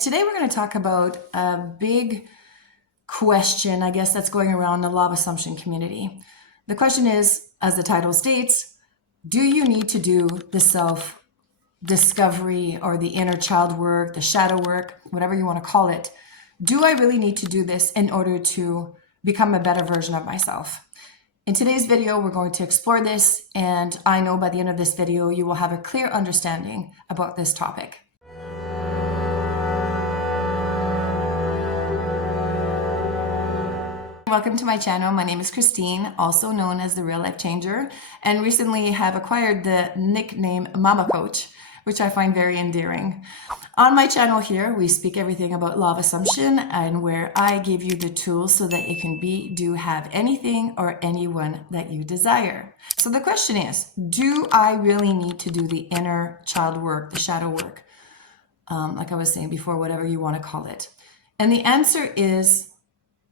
Today we're going to talk about a big question, I guess, that's going around the law of assumption community. The question is, as the title states, do you need to do the self-discovery or the inner child work, the shadow work, whatever you want to call it? Do I really need to do this in order to become a better version of myself? In today's video, we're going to explore this, and I know by the end of this video, you will have a clear understanding about this topic. Welcome to my channel. My name is Christine, also known as the Real Life Changer, and recently have acquired the nickname Mama Coach, which I find very endearing. On my channel here, we speak everything about law of assumption, and where I give you the tools so that you can be, do, have anything or anyone that you desire. So the question is, do I really need to do the inner child work, the shadow work? Like I was saying before, whatever you want to call it. And the answer is,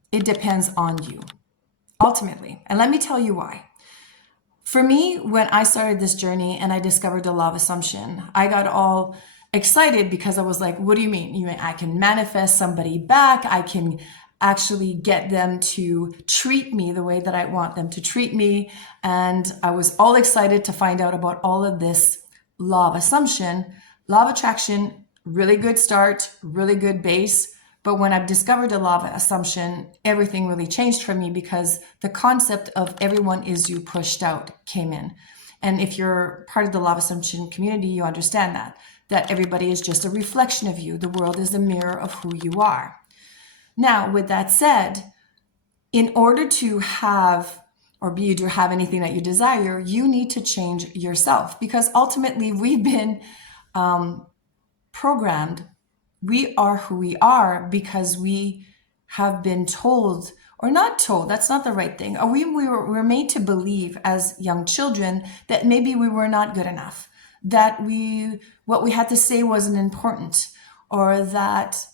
it depends on you, ultimately. And let me tell you why. For me, when I started this journey and I discovered the law of assumption, I got all excited because I was like, what do you mean? You mean I can manifest somebody back? I can actually get them to treat me the way that I want them to treat me. And I was all excited to find out about all of this law of assumption. Law of attraction, really good start, really good base. But when I've discovered the law of assumption, everything really changed for me because the concept of everyone is you pushed out came in. And if you're part of the law of assumption community, you understand that everybody is just a reflection of you. The world is a mirror of who you are. Now, with that said, in order to have or be to have anything that you desire, you need to change yourself, because ultimately we've been programmed. We are who we are because we have been told, or not told, that's not the right thing. Or we were made to believe as young children that maybe we were not good enough, that what we had to say wasn't important, or that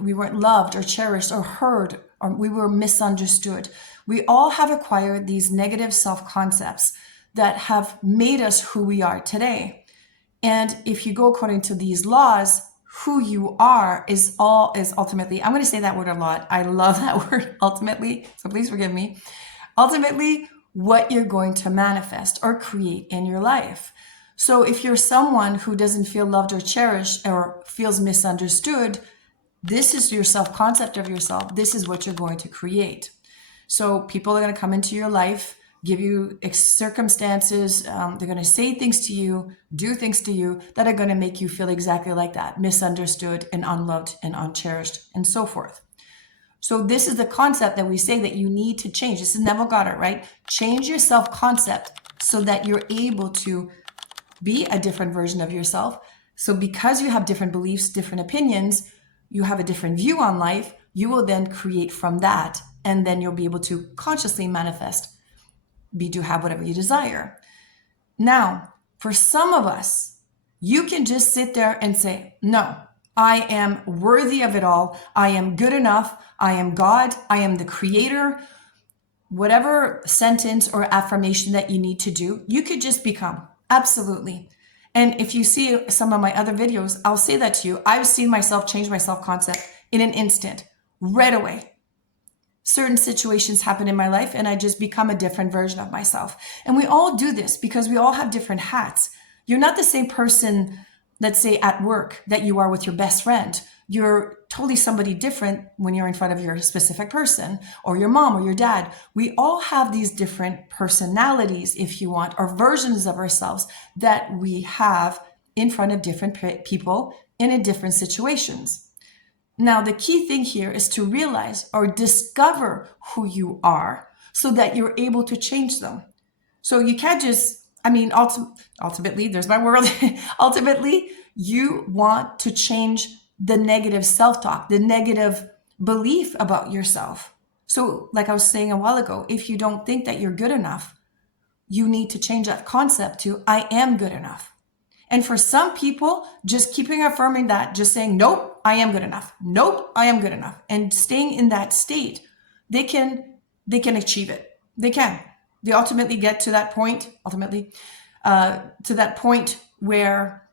we weren't loved or cherished or heard, or we were misunderstood. We all have acquired these negative self-concepts that have made us who we are today. And if you go according to these laws, who you are is ultimately, I'm going to say that word a lot. I love that word, ultimately, so please forgive me. Ultimately, what you're going to manifest or create in your life. So if you're someone who doesn't feel loved or cherished or feels misunderstood, this is your self-concept of yourself. This is what you're going to create. So people are going to come into your life, give you circumstances, they're going to say things to you, do things to you that are going to make you feel exactly like that, misunderstood and unloved and uncherished and so forth. So this is the concept that we say that you need to change. This is Neville Goddard, right? Change your self-concept so that you're able to be a different version of yourself. So because you have different beliefs, different opinions, you have a different view on life, you will then create from that, and then you'll be able to consciously manifest, to have whatever you desire. Now, for some of us, you can just sit there and say, no, I am worthy of it all. I am good enough. I am God. I am the creator. Whatever sentence or affirmation that you need to do, you could just become. Absolutely. And if you see some of my other videos, I'll say that to you. I've seen myself change my self-concept in an instant, right away. Certain situations happen in my life and I just become a different version of myself. And we all do this because we all have different hats. You're not the same person, let's say at work, that you are with your best friend. You're totally somebody different when you're in front of your specific person or your mom or your dad. We all have these different personalities, if you want, or versions of ourselves that we have in front of different people in different situations. Now, the key thing here is to realize or discover who you are so that you're able to change them. So you can't just, ultimately, there's my word. Ultimately, you want to change the negative self-talk, the negative belief about yourself. So like I was saying a while ago, if you don't think that you're good enough, you need to change that concept to I am good enough. And for some people, just keeping affirming that, just saying, nope, I am good enough. Nope, I am good enough. And staying in that state, they can achieve it. They can. They ultimately get to that point, where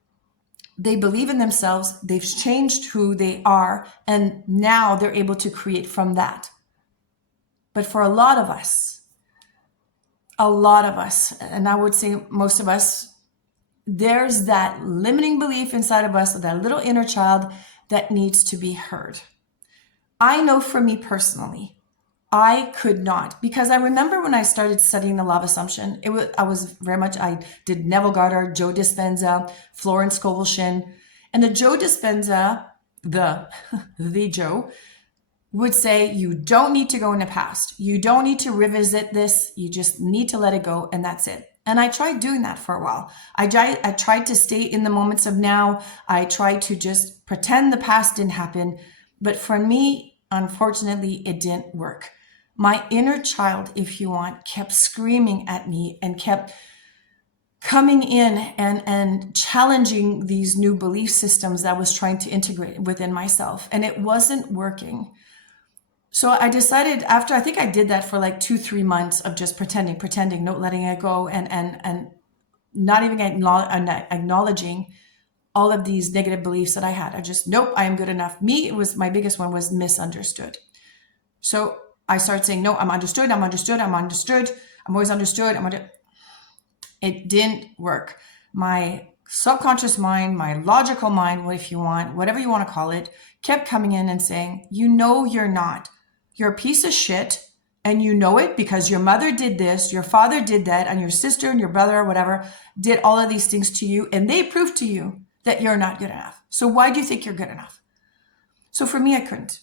They believe in themselves, they've changed who they are, and now they're able to create from that. But for a lot of us, and I would say most of us, there's that limiting belief inside of us, that little inner child that needs to be heard. I know for me personally, I could not, because I remember when I started studying the law of assumption, I did Neville Goddard, Joe Dispenza, Florence Scovel, and the Joe Dispenza, the Joe, would say, you don't need to go in the past. You don't need to revisit this. You just need to let it go, and that's it. And I tried doing that for a while. I tried to stay in the moments of now. I tried to just pretend the past didn't happen. But for me, unfortunately, it didn't work. My inner child, if you want, kept screaming at me and kept coming in and challenging these new belief systems that I was trying to integrate within myself. And it wasn't working. So I decided, after I think I did that for like 2-3 months of just pretending, not letting it go, and not even acknowledging all of these negative beliefs that I had. I just, nope, I am good enough. My biggest one was misunderstood. So I started saying, no, I'm understood. I'm always understood. It didn't work. My subconscious mind, my logical mind, if you want, whatever you want to call it, kept coming in and saying, you're not. You're a piece of shit, and you know it because your mother did this, your father did that, and your sister and your brother or whatever did all of these things to you, and they proved to you that you're not good enough. So why do you think you're good enough? So for me, I couldn't.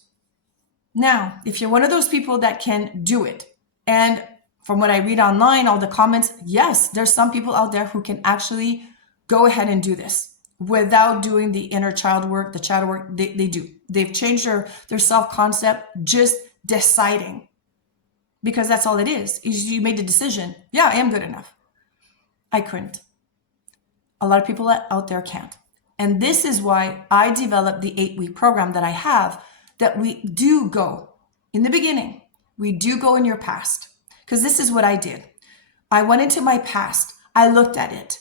Now, if you're one of those people that can do it, and from what I read online, all the comments, yes, there's some people out there who can actually go ahead and do this without doing the inner child work, the shadow work. They do. They've changed their self-concept, just deciding, because that's all it is you made the decision. Yeah, I am good enough. I couldn't. A lot of people out there can't. And this is why I developed the 8-week program that I have, that we do go in the beginning. We do go in your past, because this is what I did. I went into my past. I looked at it.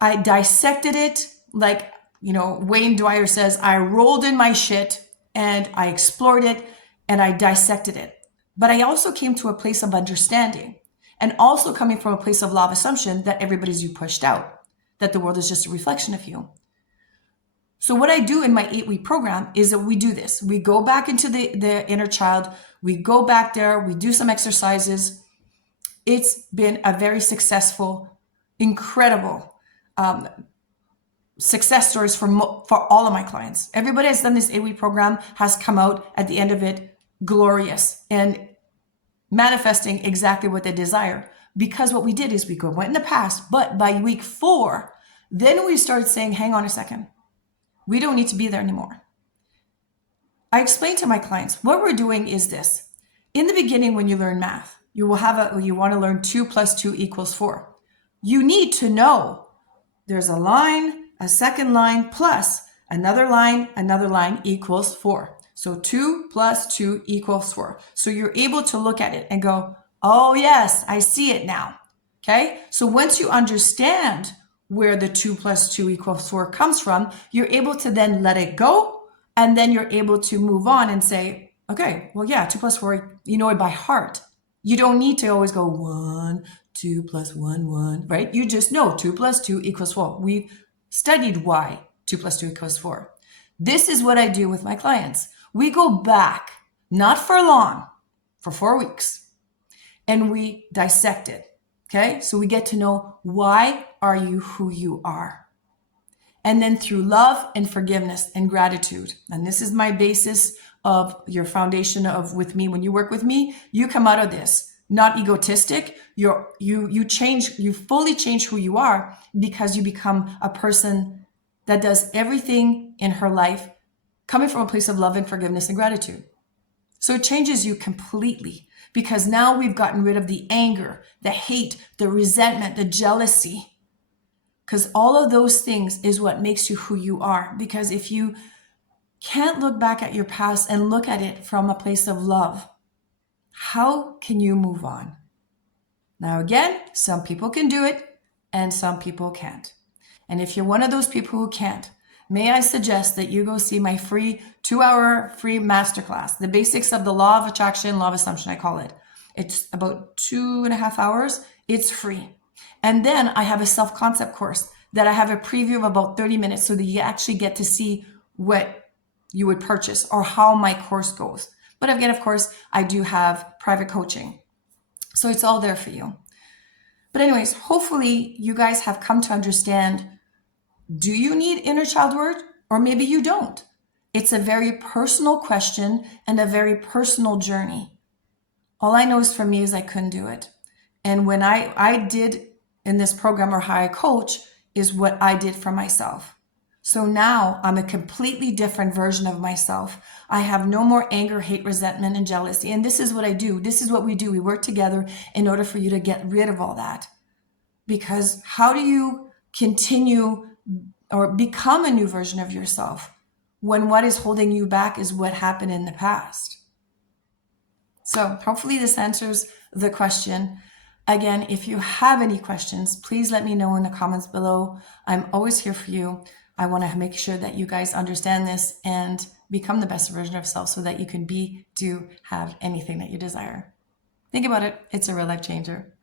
I dissected it. Like, Wayne Dwyer says, I rolled in my shit and I explored it and I dissected it. But I also came to a place of understanding, and also coming from a place of law of assumption that everybody's you pushed out, that the world is just a reflection of you. So what I do in my 8-week program is that we do this. We go back into the inner child. We go back there. We do some exercises. It's been a very successful, incredible success stories for all of my clients. Everybody that's done this 8-week program has come out at the end of it glorious and manifesting exactly what they desire. Because what we did is we went in the past, but by week 4, then we started saying, hang on a second. We don't need to be there anymore. I explain to my clients, what we're doing is this. In the beginning, when you learn math, you want to learn 2 + 2 = 4. You need to know there's a line, a second line, plus another line equals 4. So 2 + 2 = 4. So you're able to look at it and go, oh yes, I see it now. Okay. So once you understand where the 2 + 2 = 4 comes from, you're able to then let it go. And then you're able to move on and say, okay, well, yeah, 2 + 4, you know it by heart. You don't need to always go 1, 2 + 1, 1, right? You just know 2 + 2 = 4. We studied why 2 + 2 = 4. This is what I do with my clients. We go back, not for long, for 4 weeks, and we dissect it. Okay, so we get to know, why are you who you are? And then through love and forgiveness and gratitude, and this is my basis of your foundation of with me. When you work with me, you come out of this not egotistic. You fully change who you are, because you become a person that does everything in her life coming from a place of love and forgiveness and gratitude. So it changes you completely, because now we've gotten rid of the anger, the hate, the resentment, the jealousy, because all of those things is what makes you who you are. Because if you can't look back at your past and look at it from a place of love, how can you move on? Now, again, some people can do it and some people can't. And if you're one of those people who can't, may I suggest that you go see my free 2-hour free masterclass, the basics of the law of attraction, law of assumption, I call it. It's about 2.5 hours. It's free. And then I have a self-concept course that I have a preview of about 30 minutes so that you actually get to see what you would purchase or how my course goes. But again, of course, I do have private coaching. So it's all there for you. But anyways, hopefully you guys have come to understand, do you need inner child work or maybe you don't? It's a very personal question and a very personal journey. All I know is for me is I couldn't do it. And when I did in this program or how I coach is what I did for myself. So now I'm a completely different version of myself. I have no more anger, hate, resentment, and jealousy. And this is what I do. This is what we do. We work together in order for you to get rid of all that. Because how do you continue or become a new version of yourself when what is holding you back is what happened in the past? So hopefully this answers the question. Again, if you have any questions, please let me know in the comments below. I'm always here for you. I want to make sure that you guys understand this and become the best version of yourself so that you can be, do, have anything that you desire. Think about it. It's a real life changer.